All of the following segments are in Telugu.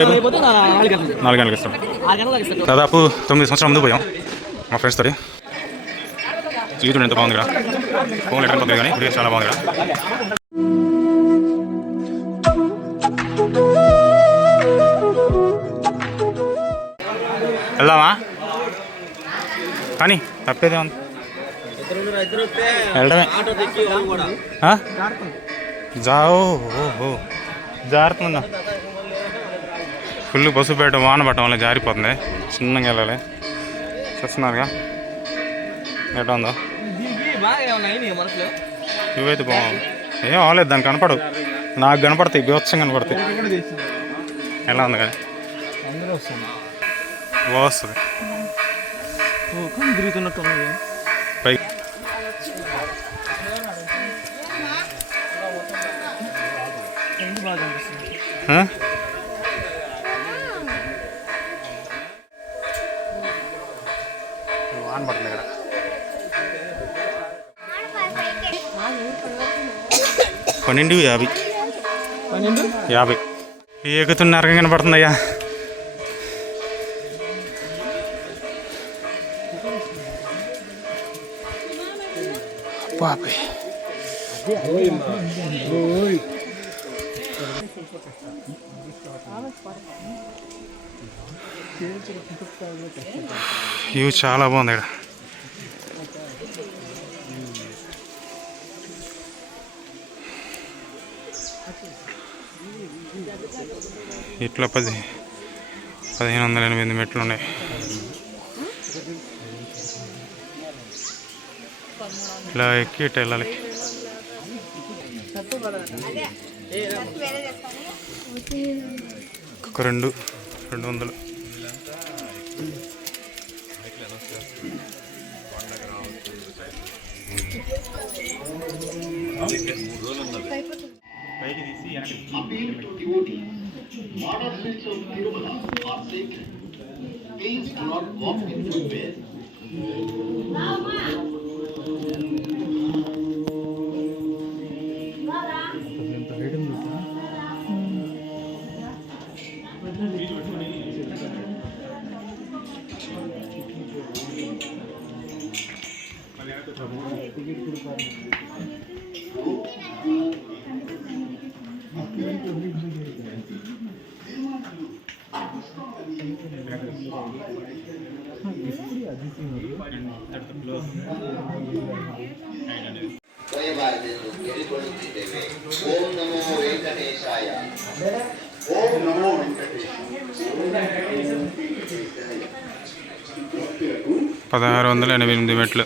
4 గంటలకు ఇస్తాం. దాదాపు 9 సంవత్సరాల ముందు పోయాం మా ఫ్రెండ్స్ తోటి. జీవితం ఎంత బాగుంది ఇక్కడ. ఫోన్ ఎక్కడ పోతుంది కానీ ఇప్పుడు చాలా బాగుంది ఇక్కడ. వెళ్దామా కానీ తప్పేదే ఉంది వెళ్ళడమే. జాओ ఓహో జారుతుందా. ఫుల్ బస్సు పెట్టడం వాన పట్టడం వల్ల జారిపోతుంది. చిన్నగా వెళ్ళాలి. చూస్తున్నారుగా ఎట్లా ఉందో. ఇవైతే బాగుంది. ఏం అవ్వలేదు దానికి కనపడవు. నాకు కనపడతాయి. బీభత్సం కనపడతాయి. ఎలా ఉంది కానీ వస్తుంది పై వాన పడుతుంది ఇక్కడ. 12:50 ఎక్కుతున్నారు కనపడుతుందయ్యా. బాబాయ్ ఇవి చాలా బాగుంది ఇక్కడ. ఇట్లా 1508 మెట్లు ఉన్నాయి. ఇలా ఎక్కి ఇట్లా వెళ్ళాలి. ఒక 200. ఓం నమో వెంకటేశాయ. ఓం నమో వెంకటేశాయ. 1608 మెట్లు.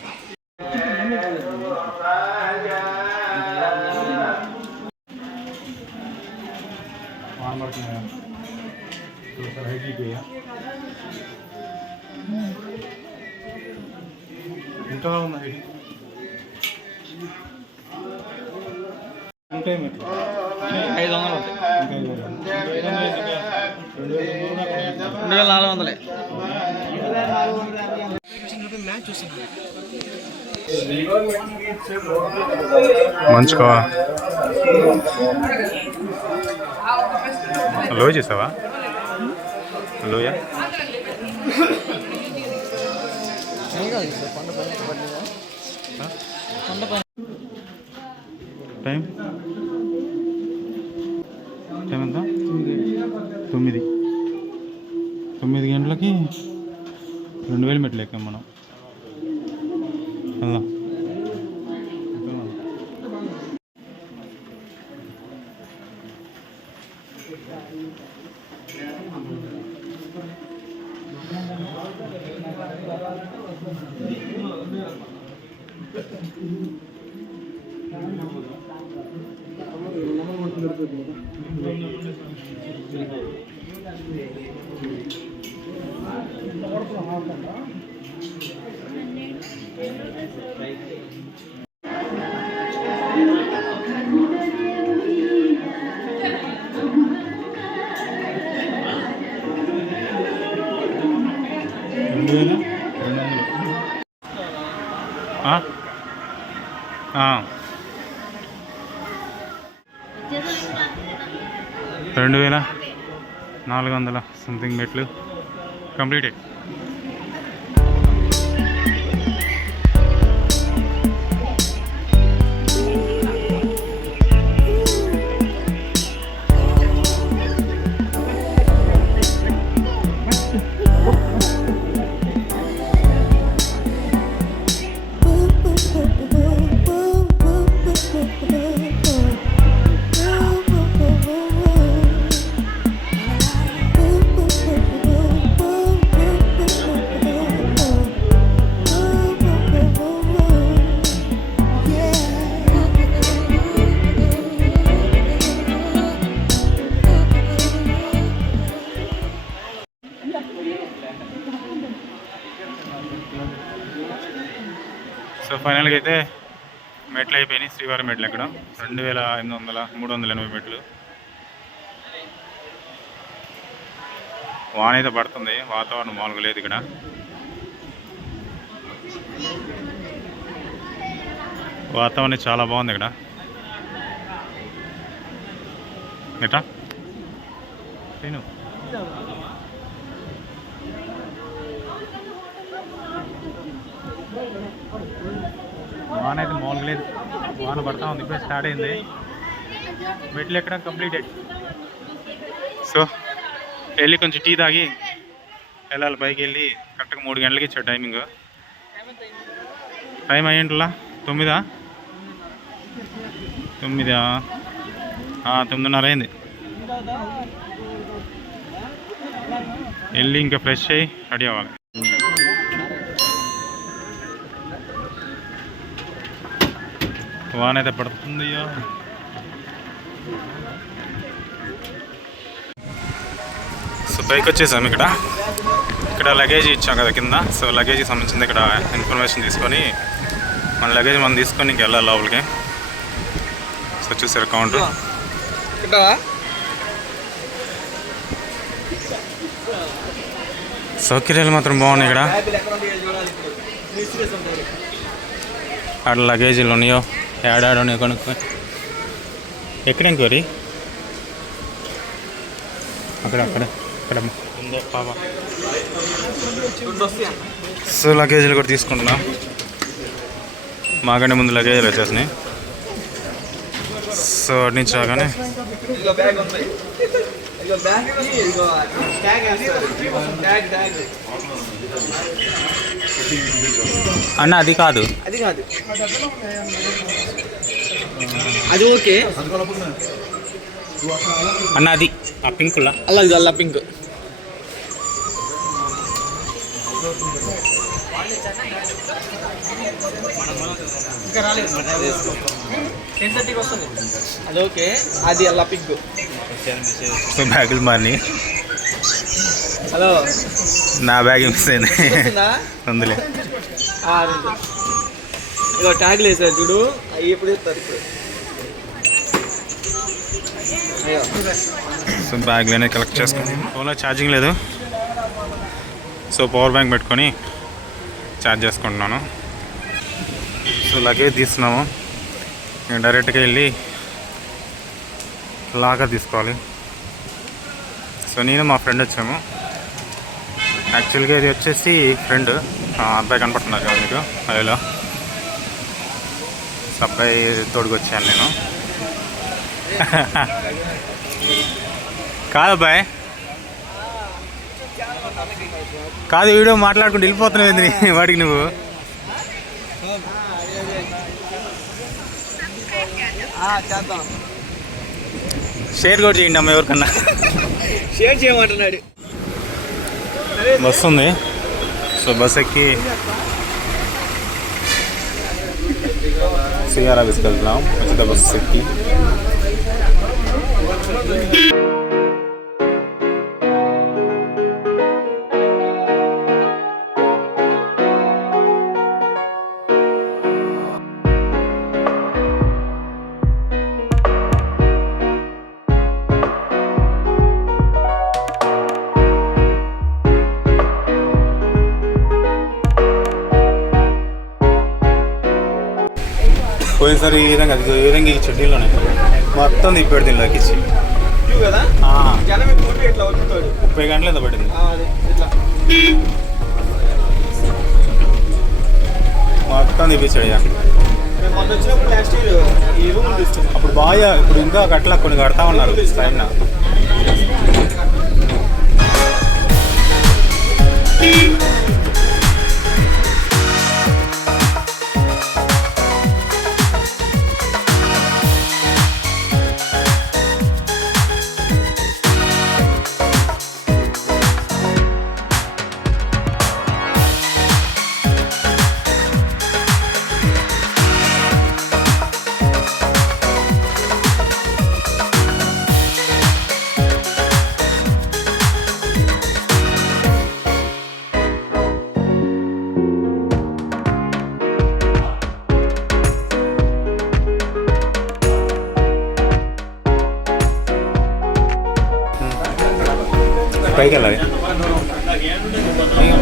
ఇంకా ఉన్నాయి 2400. మంచిగా లో చేసావా? లోయ టైం ఎంత? 9 గంటలకి 2000 మెట్లు ఎక్కాం మనం. వెళ్దాం. 400 సంథింగ్ మెట్లు కంప్లీటెడ్. సో ఫైనల్గా అయితే మెట్లు అయిపోయినాయి. శ్రీవారి మెట్లు ఎక్కడ 2800 380 మెట్లు. వాన అయితే పడుతుంది, వాతావరణం మామూలుగా లేదు ఇక్కడ. వాతావరణం చాలా బాగుంది ఇక్కడ. ఎట్లా నేను వాన అయితే మామూలుగా లేదు, వాన పడతా ఉంది. ఇప్పుడే స్టార్ట్ అయింది. మెట్లు ఎక్కడం కంప్లీటెడ్. సో వెళ్ళి కొంచెం టీ తాగి వెళ్ళాలి పైకి. వెళ్ళి కరెక్ట్గా 3 గంటలకి ఇచ్చాడు టైమింగ్. టైం అయ్యింట్లా 9 9:30 అయింది. వెళ్ళి ఇంకా ఫ్రెష్ అయ్యి రెడీ అవ్వాలి. వాన అయితే పడుతుంది. సో పైకి వచ్చేసాము. ఇక్కడ లగేజ్ ఇచ్చాం కదా కింద. సో లగేజ్కి సంబంధించింది ఇక్కడ ఇన్ఫర్మేషన్ తీసుకొని మన లగేజ్ మనం తీసుకొని ఇంక వెళ్ళాలి లోపలికి. సో చూసారు కౌంటర్. సౌకర్యాలు మాత్రం బాగున్నాయి ఇక్కడ. అక్కడ లగేజీలు ఉన్నాయో ఏడాడు ఉన్నాయో కొనుక్కొని ఎక్కడ ఎంక్వైరీ అక్కడ ఉందో పాప. సో లగేజీలు కూడా తీసుకుంటున్నాం. మాకంటే ముందు లగేజీలు వచ్చేసినాయి. సో అటు నుంచి రాగానే అన్న అది కాదు అది ఓకే అన్న, అది ఆ పింకులా అలా పింక్. అది ఓకే, అది అలా పింక్. బ్యాగులు మారినాయి. హలో, నా బ్యాగ్ మిస్ అయింది. అందులే ఇక ట్యాగ్లు వేసారు చూడు, అవి ఎప్పుడు ఇస్తారు ఇప్పుడు. సో బ్యాగ్లోనే కలెక్ట్ చేసుకుని ఫోన్లో ఛార్జింగ్ లేదు. సో పవర్ బ్యాంక్ పెట్టుకొని ఛార్జ్ చేసుకుంటున్నాను. సో లగేజ్ తీస్తున్నాము. నేను డైరెక్ట్గా వెళ్ళి లాకర్ తీసుకోవాలి. సో నేను మా ఫ్రెండ్ వచ్చాము. యాక్చువల్గా ఇది వచ్చేసి ఫ్రెండ్ అబ్బాయి కనపడుతున్నారు కదా మీకు అదేలో. సో అబ్బాయి తోడుకు వచ్చాను నేను. కాదు అబ్బాయి, కాదు వీడియో మాట్లాడుకుంటూ వెళ్ళిపోతున్నావు ఏంది వాడికి నువ్వు? షేర్ కూడా చేయండి అమ్మ ఎవరికన్నా. షేర్ చేయమంటున్నాడు. బస్సు ఉంది. సో బస్ ఎక్కి సిఆర్ ఆఫీస్కి వెళ్తున్నాం. ఉచిత బస్సు ఎక్కి పోయినసారి ఈ విధంగా ఈ చెడ్డీలోనే మొత్తం తిప్పాడు దీనిలోకి ఇచ్చి. ఎక్కువ కదా, జనం ఎక్కువ ఉంటే ఇట్లా వచ్చుతాడు. 30 గంటలు ఎంత పట్టింది అది ఇట్లా మొత్తం తీపించాడు ఇక. మేము మొన్న వచ్చినప్పుడు నెక్స్ట్ ఇయర్ ఈ రూమ్ తీసుకున్నాం. అప్పుడు బాగా, ఇప్పుడు ఇంకా అట్లా కొన్ని కడతా ఉన్నారు పైన. పైకి వెళ్ళాలి,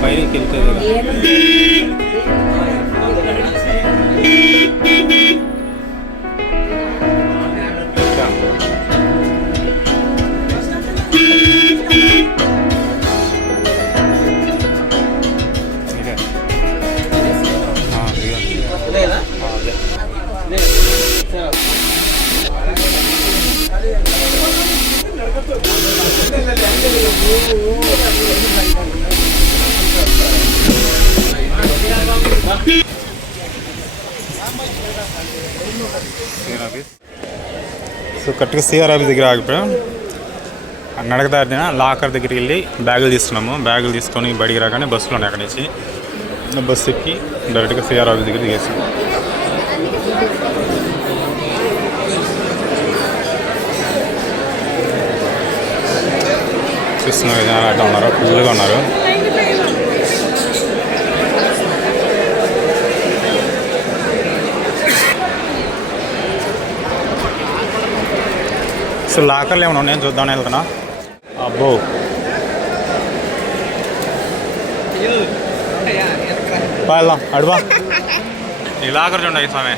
పైకి వెళ్తుంది. సో కరెక్ట్గా సిఆర్ ఆఫీస్ దగ్గర ఆగిపోయాం. నడకదారిన లాకర్ దగ్గరికి వెళ్ళి బ్యాగులు తీసుకున్నాము. బ్యాగులు తీసుకొని బయటికి రాగానే బస్సులో ఉన్నాయి. అక్కడి నుంచి బస్సు ఎక్కి డైరెక్ట్గా సిఆర్ ఆఫీస్ దగ్గర దిగేసాం. చూస్తున్నారు కదా అట్లా ఉన్నారు, ఫుల్గా ఉన్నారు. సో లాకర్లు ఏమైనా ఉన్నాయని చూద్దామని వెళ్తున్నా. అబ్బో వెళ్దాం అడువా. ఈ లాకర్ చూడండి స్వామి.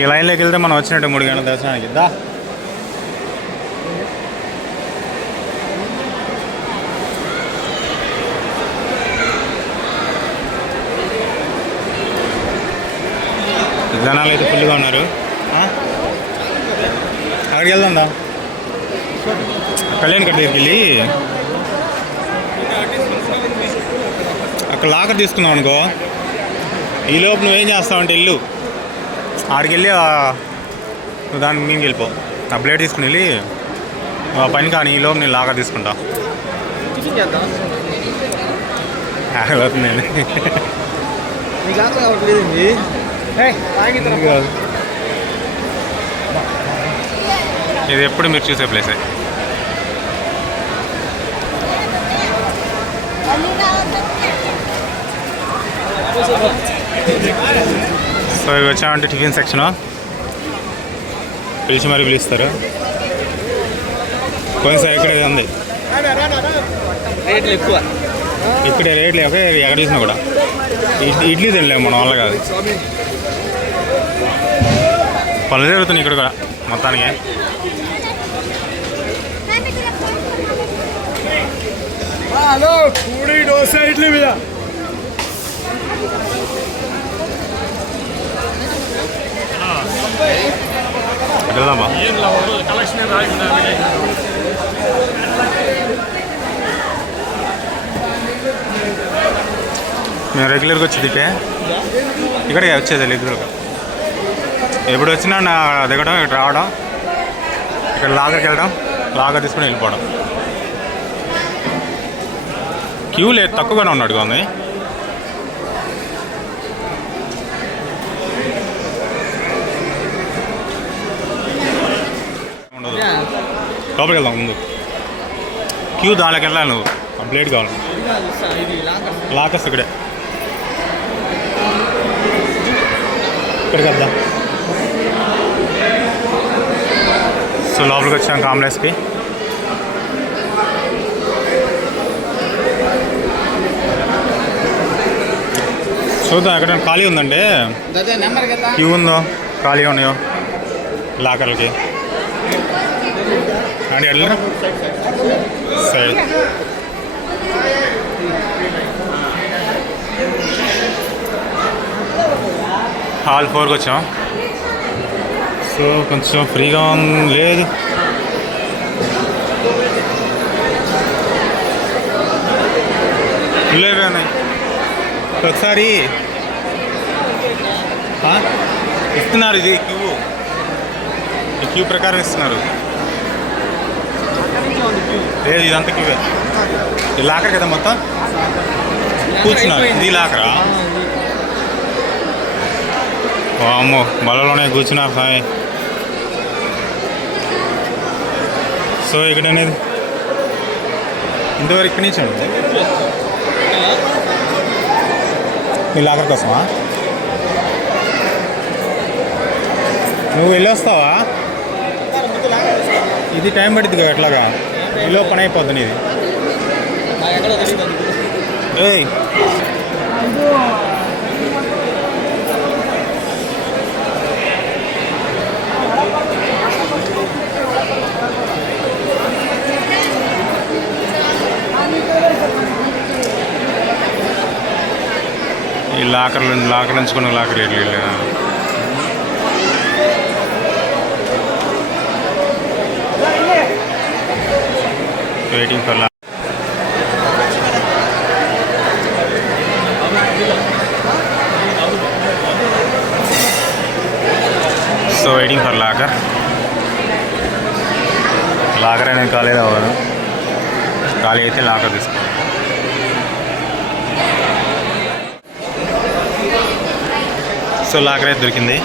ఈ లైన్లోకి వెళ్తే మనం వచ్చినట్టు 3 గంటల దర్శనానికి. దా జనాలు అయితే ఫుల్గా ఉన్నారు. అక్కడికి వెళ్దా కళ్యాణ్ కట్ట దగ్గరికి వెళ్ళి అక్కడ లాకర్ తీసుకున్నావు అనుకో, ఈ లోపు నువ్వేం చేస్తావంటే ఇల్లు ఆడికి వెళ్ళి నువ్వు దానికి మీనికి వెళ్ళిపో. ఆ ప్లేట్ తీసుకుని వెళ్ళి పని కానీ ఈ లోపు నేను లాకర్ తీసుకుంటా. అవుతుంది ఇది ఎప్పుడు మీరు చూసే ప్లేసే. సో ఇవి వచ్చామంటే టిఫిన్ సెక్షను పిలిచి మరీ పిలుస్తారు. కొంచెం ఇక్కడ ఉంది రేట్లు ఎక్కువ, ఇక్కడే రేట్లు ఎక్కడ చూసినా కూడా. ఇడ్లీ తినలేము మన వల్ల కాదు. పనులు జరుగుతున్నాయి ఇక్కడ కూడా మొత్తానికి. హలో పూరి దోశ ఇడ్లీ మీద వెళ్దామా? మేము రెగ్యులర్గా వచ్చేది ఇక్కడికే వచ్చేది రెగ్యులర్గా. ఎప్పుడు వచ్చినా నా దిగడం, ఇక్కడ రావడం, ఇక్కడ లాగర్కి వెళ్ళడం, లాగర్ తీసుకుని వెళ్ళిపోవడం. క్యూ లేదు, తక్కువగానే ఉన్నట్టుగా ఉంది. ఉండదు, లోపలికి వెళ్దాం ముందు. క్యూ దానికి వెళ్ళాలి నువ్వు, కంప్లీట్ కావాలి. లాకర్స్ ఇక్కడే, ఇక్కడికి వెళ్దాం. సో లోపలికి వచ్చాం కాంప్లెక్స్కి. చూద్దాం ఎక్కడైనా ఖాళీ ఉందండి. క్యూ ఉందో, ఖాళీ ఉన్నాయో లాకర్లకి. అండి వెళ్ళరా సైడ్ హాల్ 4కి వచ్చాం. సో కొంచెం ఫ్రీగా లేదు. ఫుల్గా ఉన్నాయి. ఒకసారి ఇస్తున్నారు, ఇది క్యూ ప్రకారం ఇస్తున్నారు. లేదు ఇదంతా క్యూవే. ఇది లాకర్ కదా మొత్తం కూర్చున్నారు. ఇది లాకరా? అమ్మో బలలోనే కూర్చున్నారు సాయి. సో ఇక్కడ అనేది ఇంతవరకు ఇక్కడి నుంచి అండి మీ లాకర్ కోసమా? నువ్వు వెళ్ళొస్తావా? ఇది టైం పడుతుంది కదా ఎట్లాగా, ఈలో పని అయిపోద్ది ఇది. ఏయ్ ఈ లాకర్ ఉంచుకున్న లాకర్ వెళ్ళి waiting for so waiting for locker అనేది ఖాళీ అవ్వదు. ఖాళీ అయితే లాకర్ తీసుకో. సో లాకర్ అయితే దొరికింది.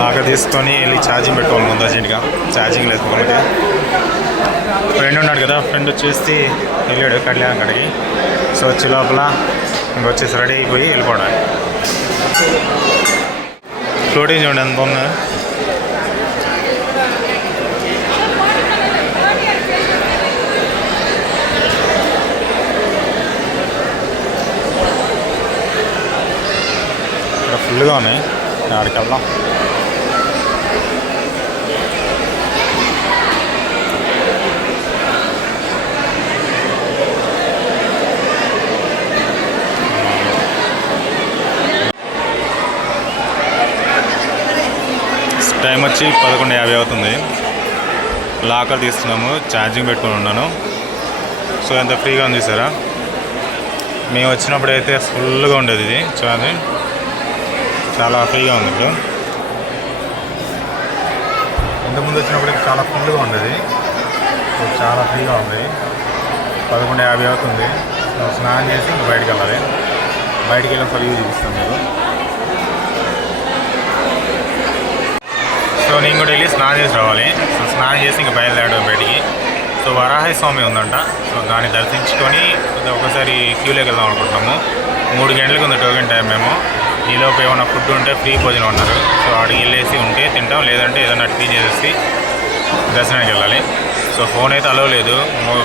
లాకర్ తీసుకొని వెళ్ళి ఛార్జింగ్ పెట్టుకోవాలి ముందు అర్జెంట్గా. ఛార్జింగ్ లేదు ఫోన్కి. ఫ్రెండ్ ఉన్నాడు కదా, ఫ్రెండ్ వచ్చేసి వెళ్ళాడు కళ్యాణ్ అక్కడికి. సో వచ్చే లోపల ఇంకొచ్చేసి రెడీ అయిపోయి వెళ్ళిపోవడం. ఫ్లోటింగ్ చూడండి ఎంత ఉంది. ఇక్కడ ఫుల్గా ఉన్నాయి. ఆడికి వెళ్దాం. టైం వచ్చి 11:50 అవుతుంది. లాకర్ తీస్తున్నాము, ఛార్జింగ్ పెట్టుకుని ఉన్నాను. సో ఎంత ఫ్రీగా ఉంది సారా. మేము వచ్చినప్పుడు అయితే ఫుల్గా ఉండేది ఇది. చూడండి చాలా ఫ్రీగా ఉంది. ఇప్పుడు ఇంతకుముందు వచ్చినప్పుడు చాలా ఫుల్గా ఉండేది. చాలా ఫ్రీగా ఉంది. 11:50 అవుతుంది. స్నానం చేసి బయటికి వెళ్ళాలి. బయటికి వెళ్ళిన ఫర్ చూపిస్తాం మీరు. సో నేను కూడా వెళ్ళి స్నానం చేసి రావాలి. సో స్నానం చేసి ఇంకా బయలుదేరడం బయటికి. సో వరాహి స్వామి ఉందంట. సో దాన్ని దర్శించుకొని ఒకసారి క్యూలోకి వెళ్దాం అనుకుంటున్నాము. 3 గంటలకు ఉంది టోకెన్ టైం. మేము ఈలోపు ఏమైనా ఫుడ్ ఉంటే ఫ్రీ భోజనం ఉన్నారు. సో అడిగి వెళ్ళేసి ఉంటే తింటాం, లేదంటే ఏదైనా క్లీన్ చేసేసి దర్శనానికి వెళ్ళాలి. సో ఫోన్ అయితే అలవ్ లేదు.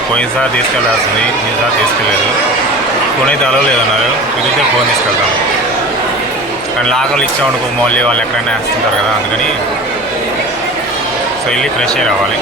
పోయినసారి తీసుకెళ్లాల్సింది, ఈసారి తీసుకెళ్ళలేదు. ఫోన్ అయితే అలవ్ లేదన్నారు. కుదిరితే ఫోన్ తీసుకెళ్తాం. కానీ లాకర్లు ఇచ్చామనుకో మళ్ళీ వాళ్ళు ఎక్కడైనా వేస్తుంటారు కదా, అందుకని సో వెళ్ళి ఫ్రెష్ అయ్యి రావాలి.